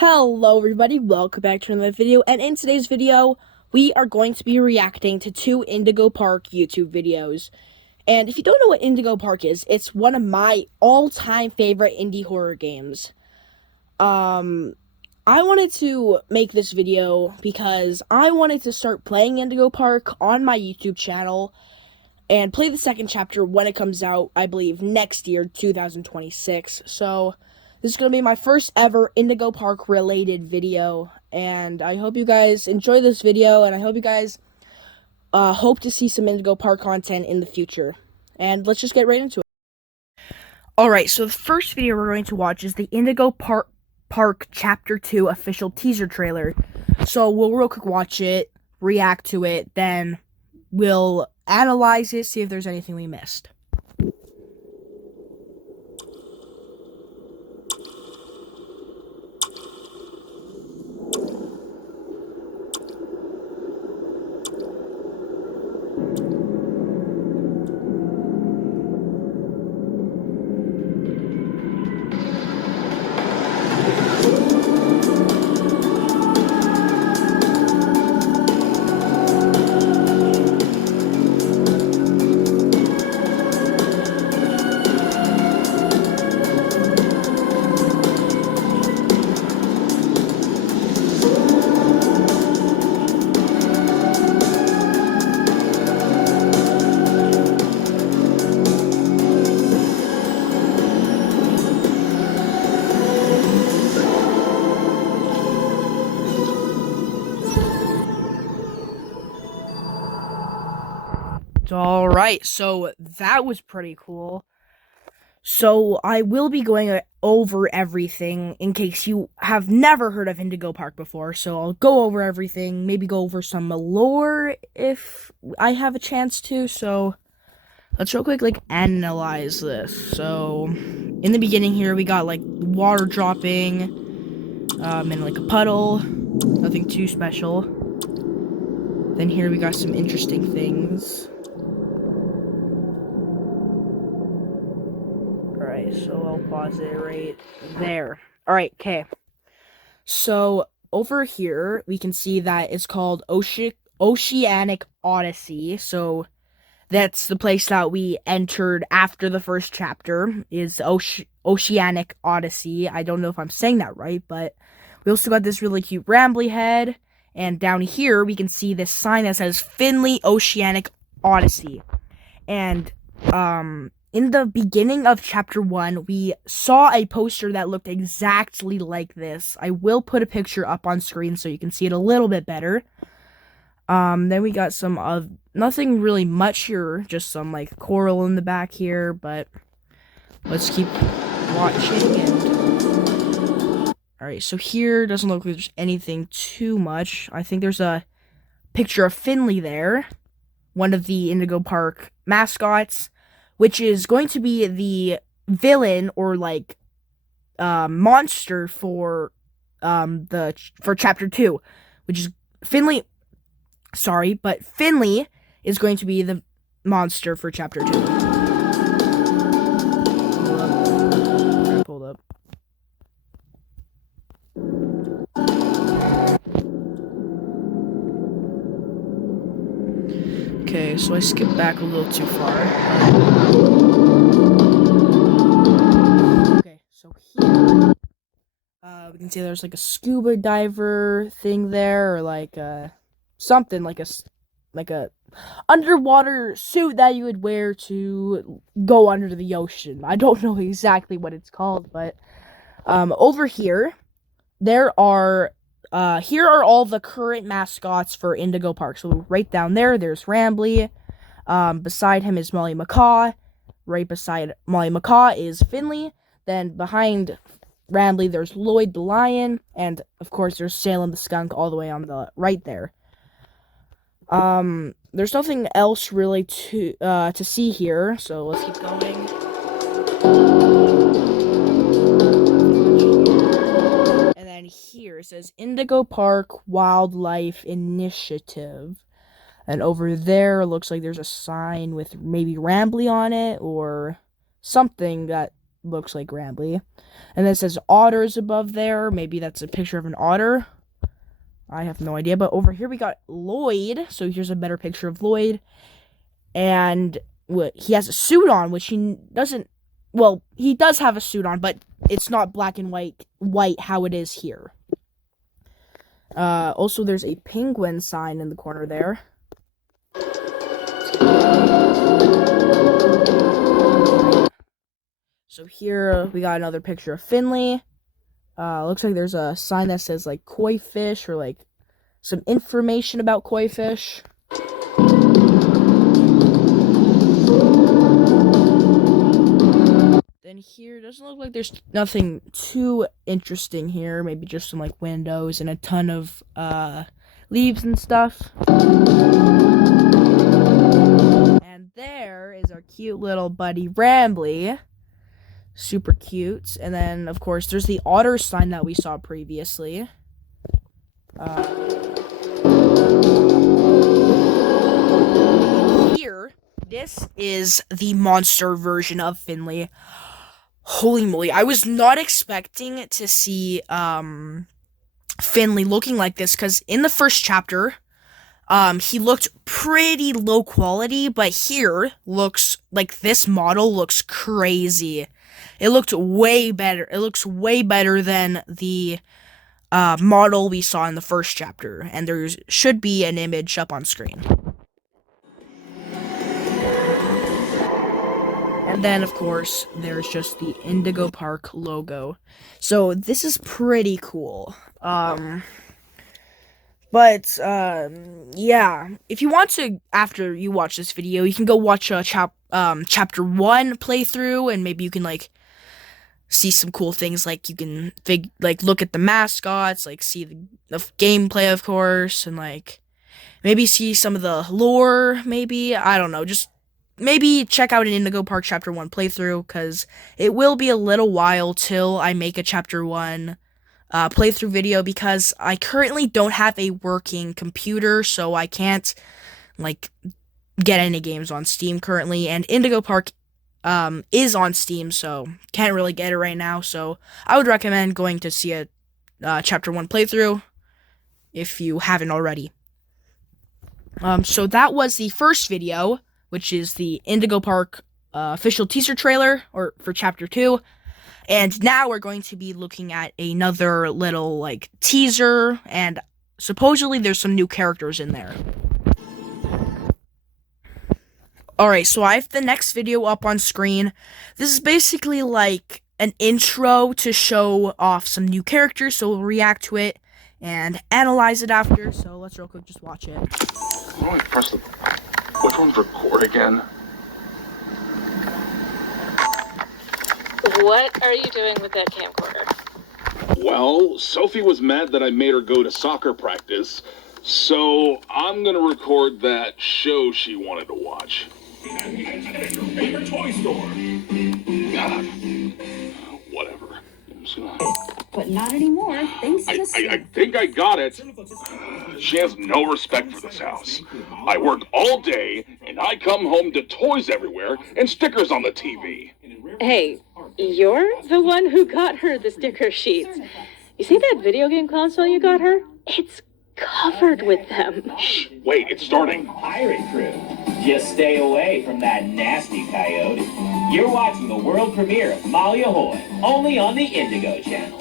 Hello everybody, welcome back to another video, and in today's video, we are going to be reacting to two Indigo Park YouTube videos. And if you don't know what Indigo Park is, it's one of my all-time favorite indie horror games. I wanted to make this video because I wanted to start playing Indigo Park on my YouTube channel and play the second chapter when it comes out, I believe, next year, 2026. So this is going to be my first ever Indigo Park related video, and I hope you guys enjoy this video, and I hope you guys hope to see some Indigo Park content in the future. And let's just get right into it. Alright, so the first video we're going to watch is the Indigo Park Chapter 2 official teaser trailer. So we'll real quick watch it, react to it, then we'll analyze it, see if there's anything we missed. Alright, so that was pretty cool. So I will be going over everything in case you have never heard of Indigo Park before. So I'll go over everything, maybe go over some lore if I have a chance to. So let's real quick analyze this. So in the beginning here we got water dropping and a puddle. Nothing too special. Then here we got some interesting things. So I'll pause it right there. Alright, okay. So over here, we can see that it's called Oceanic Odyssey. So that's the place that we entered after the first chapter, is Oceanic Odyssey. I don't know if I'm saying that right, but we also got this really cute Rambly head. And down here, we can see this sign that says Finley Oceanic Odyssey. And, in the beginning of chapter 1, we saw a poster that looked exactly like this. I will put a picture up on screen so you can see it a little bit better. Then we got some nothing really much here, just some coral in the back here, but let's keep watching. And alright, so here doesn't look like there's anything too much. I think there's a picture of Finley there, one of the Indigo Park mascots, which is going to be the villain or monster for chapter 2, which is Finley. Sorry, but Finley is going to be the monster for chapter 2. Hold up. Okay, so I skipped back a little too far. Okay, so here, we can see there's a scuba diver thing there, or something like a underwater suit that you would wear to go under the ocean. I don't know exactly what it's called, but over here, here are all the current mascots for Indigo Park. So right down there's Rambly. Beside him is Molly Macaw. Right beside Molly Macaw is Finley. Then behind Rambly, there's Lloyd the Lion. And, of course, there's Salem the Skunk all the way on the right there. There's nothing else really to see here. So let's keep going. Here it says Indigo Park Wildlife Initiative, and over there looks like there's a sign with maybe Rambly on it or something that looks like Rambley. And then it says otters above there. Maybe that's a picture of an otter. I have no idea. But over here we got Lloyd. So here's a better picture of Lloyd. And he has a suit on, which he doesn't... Well, he does have a suit on, but it's not black and white how it is here. Also, there's a penguin sign in the corner there. So here we got another picture of Finley. Looks like there's a sign that says like koi fish or like some information about koi fish. Then here doesn't look like there's nothing too interesting here. Maybe just some like windows and a ton of leaves and stuff. And there is our cute little buddy Rambley. Super cute. And then, of course, there's the otter sign that we saw previously. Here, this is the monster version of Finley. Holy moly, I was not expecting to see Finley looking like this, because in the first chapter, he looked pretty low quality, but here looks like this model looks crazy. It looked way better. It looks way better than the model we saw in the first chapter, and there should be an image up on screen. And then, of course, there's just the Indigo Park logo. So this is pretty cool. Yeah, if you want to, after you watch this video, you can go watch a chapter 1 playthrough, and maybe you can like see some cool things, like you can look at the mascots, like see the gameplay, of course, and like maybe see some of the lore. Maybe, I don't know, just maybe check out an Indigo Park chapter 1 playthrough, because it will be a little while till I make a chapter 1 playthrough video, because I currently don't have a working computer, so I can't like get any games on Steam currently, and Indigo Park is on Steam, so can't really get it right now. So I would recommend going to see a chapter 1 playthrough if you haven't already. So that was the first video, which is the Indigo Park official teaser trailer for chapter 2. And now we're going to be looking at another little like teaser, and supposedly there's some new characters in there. Alright, so I have the next video up on screen. This is basically like an intro to show off some new characters, so we'll react to it and analyze it after. So let's real quick just watch it. Why don't I press the... Which one's record again? What are you doing with that camcorder? Well, Sophie was mad that I made her go to soccer practice, so I'm gonna record that show she wanted to watch. Favorite toy store. God. Whatever. I'm just gonna... But not anymore, thanks to... I think I got it. She has no respect for this house. I work all day, and I come home to toys everywhere and stickers on the TV. Hey, you're the one who got her the sticker sheets. You see that video game console you got her? It's covered with them. Shh, wait, it's starting. Pirate crew. Just stay away from that nasty coyote. You're watching the world premiere of Molly Ahoy, only on the Indigo channel.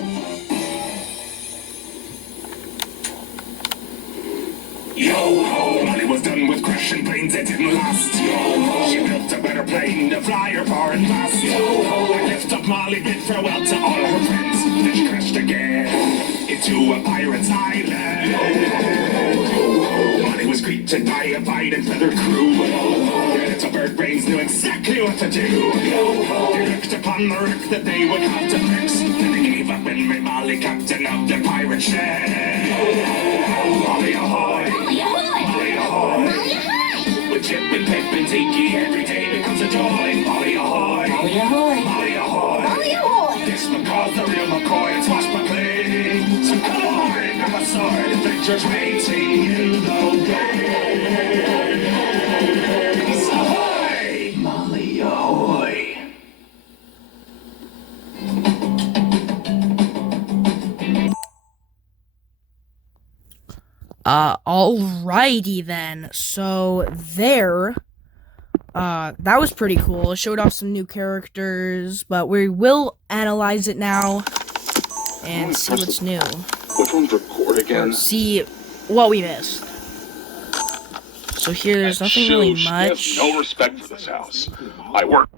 Yo-ho, Molly was done with crashing planes that didn't last. Yo-ho, she built a better plane to fly her far and fast. Yo-ho, I lift up Molly, bid farewell to all her friends. Then she crashed again into a pirate's island. Yo-ho, Molly was greeted by a white and feathered crew. Yo-ho, their little bird brains knew exactly what to do. Yo-ho, they looked upon the wreck that they would have to fix. Then they gave up and made Molly captain of the pirate ship. Yo-ho, Molly ahoy! With Chip and Pip and Tiki, every day becomes a joy. Molly ahoy! Molly ahoy! Molly ahoy! Molly ahoy! This McCaw's the real McCoy, it's swashbuckling. So come on, grab a sword, adventure's waiting in the waves. Ahoy! Molly ahoy! Alrighty then. So there, that was pretty cool. It showed off some new characters, but we will analyze it now and see what's new. Which one's record again? Or see what we missed. So here, there's nothing really much. She has no respect for this house. I work.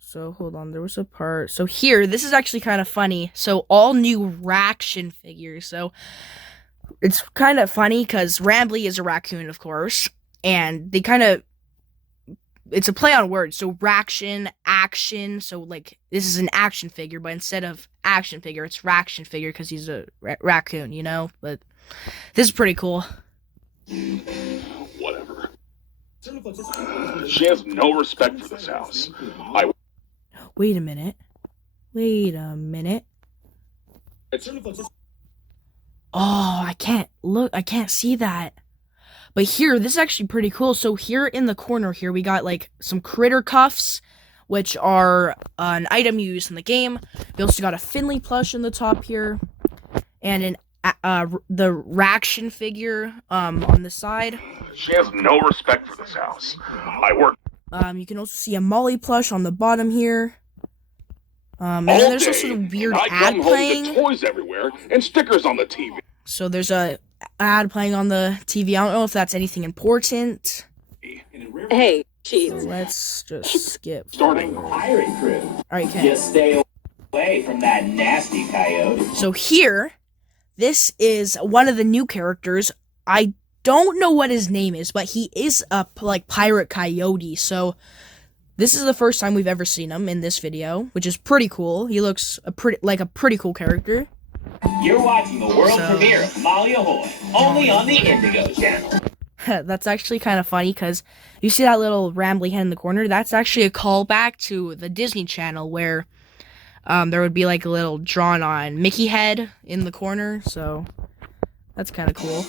So hold on, there was a part. So here, this is actually kind of funny. So all new Raction figures. So it's kind of funny because Rambly is a raccoon, of course, and they kind of, it's a play on words. So Raction, action. So like this is an action figure, but instead of action figure, it's Raction figure because he's a raccoon, you know. But this is pretty cool. Whatever. She has no respect for this house. Wait a minute. Oh, I can't look. I can't see that. But here, this is actually pretty cool. So here in the corner here, we got like some critter cuffs, which are an item used in the game. We also got a Finley plush in the top here, and the Raction figure on the side. She has no respect for this house. I work. You can also see a Molly plush on the bottom here. And then there's also a weird ad playing. Home to toys everywhere and stickers on the TV. So there's a ad playing on the TV. I don't know if that's anything important. Hey, So jeez. let's just skip. Starting. Pirate crew. Alright, okay. Just stay away from that nasty coyote. So here, this is one of the new characters. I don't know what his name is, but he is a like pirate coyote. So this is the first time we've ever seen him in this video, which is pretty cool. He looks a pretty cool character. You're watching the world premiere of Molly Ahoy, only on the Indigo channel. That's actually kind of funny because you see that little rambly head in the corner. That's actually a callback to the Disney Channel where there would be like a little drawn on Mickey head in the corner. So that's kind of cool.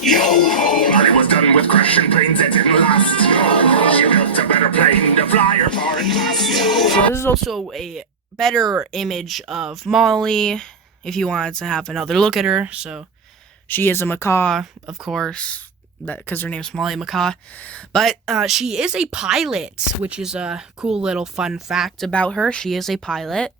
Yo ho! Molly was done with crashing planes that didn't last. Yo ho! She built a better plane to fly her far and fast. Yo ho! So this is also a better image of Molly if you wanted to have another look at her. So she is a macaw, of course, because her name's Molly Macaw. But she is a pilot, which is a cool little fun fact about her. She is a pilot.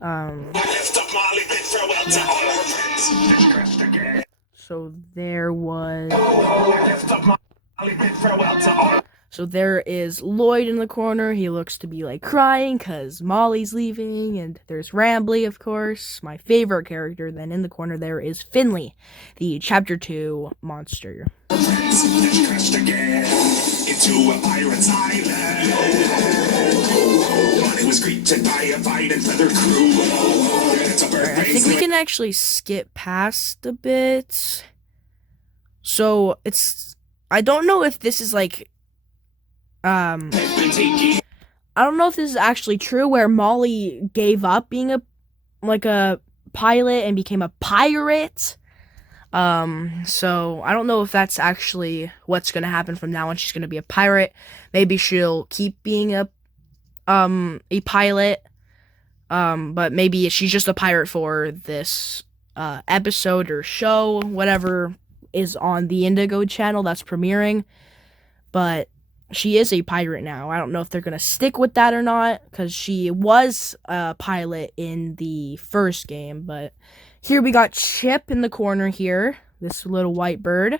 Lift up Molly, bid farewell to all her friends. She crashed again. So there was... Lift up Molly, bid farewell to all. So there is Lloyd in the corner. He looks to be like crying because Molly's leaving. And there's Rambly, of course, my favorite character. Then in the corner there is Finley, the Chapter 2 monster. She crashed again into a pirate's island. Molly was greeted by a violent feather crew. It's a birthday. I think we can actually skip past a bit. So it's... I don't know if this is like... I don't know if this is actually true, where Molly gave up being a pilot and became a pirate. So I don't know if that's actually what's gonna happen from now on. She's gonna be a pirate. Maybe she'll keep being a pilot. But maybe she's just a pirate for this episode or show, whatever is on the Indigo channel that's premiering. But she is a pirate now. I don't know if they're going to stick with that or not, because she was a pilot in the first game. But here we got Chip in the corner here, this little white bird.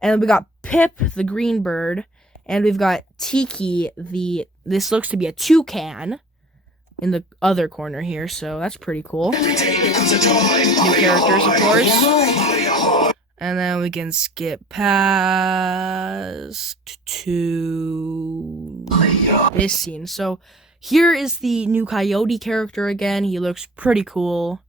And we got Pip, the green bird. And we've got Tiki, this looks to be a toucan, in the other corner here. So that's pretty cool. New characters, of course. And then we can skip past to this scene. So here is the new Coyote character again. He looks pretty cool,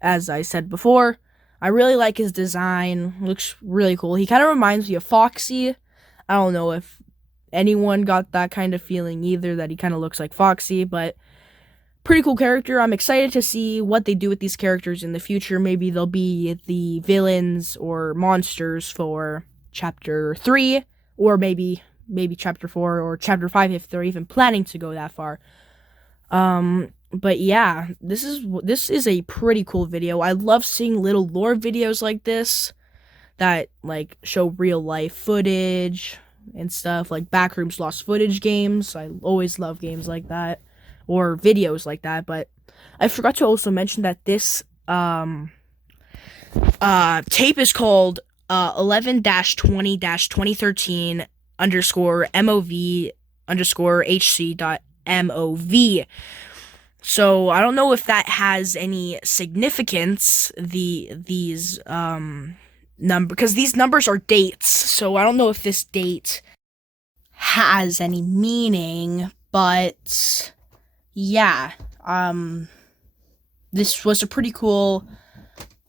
as I said before. I really like his design. Looks really cool. He kind of reminds me of Foxy. I don't know if anyone got that kind of feeling either, that he kind of looks like Foxy, but pretty cool character. I'm excited to see what they do with these characters in the future. Maybe they'll be the villains or monsters for Chapter 3, or maybe Chapter 4 or Chapter 5 if they're even planning to go that far. But yeah, this is a pretty cool video. I love seeing little lore videos like this that like show real life footage and stuff, like Backrooms Lost Footage games. I always love games like that, or videos like that. But I forgot to also mention that this tape is called 11-20-2013 underscore MOV underscore HC dot MOV. So I don't know if that has any significance, these number, because these numbers are dates, so I don't know if this date has any meaning, but yeah, this was a pretty cool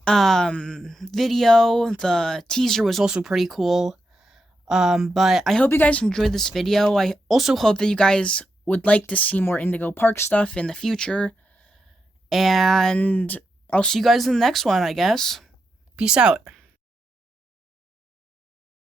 video. The teaser was also pretty cool. But I hope you guys enjoyed this video. I also hope that you guys would like to see more Indigo Park stuff in the future. And I'll see you guys in the next one, I guess. Peace out.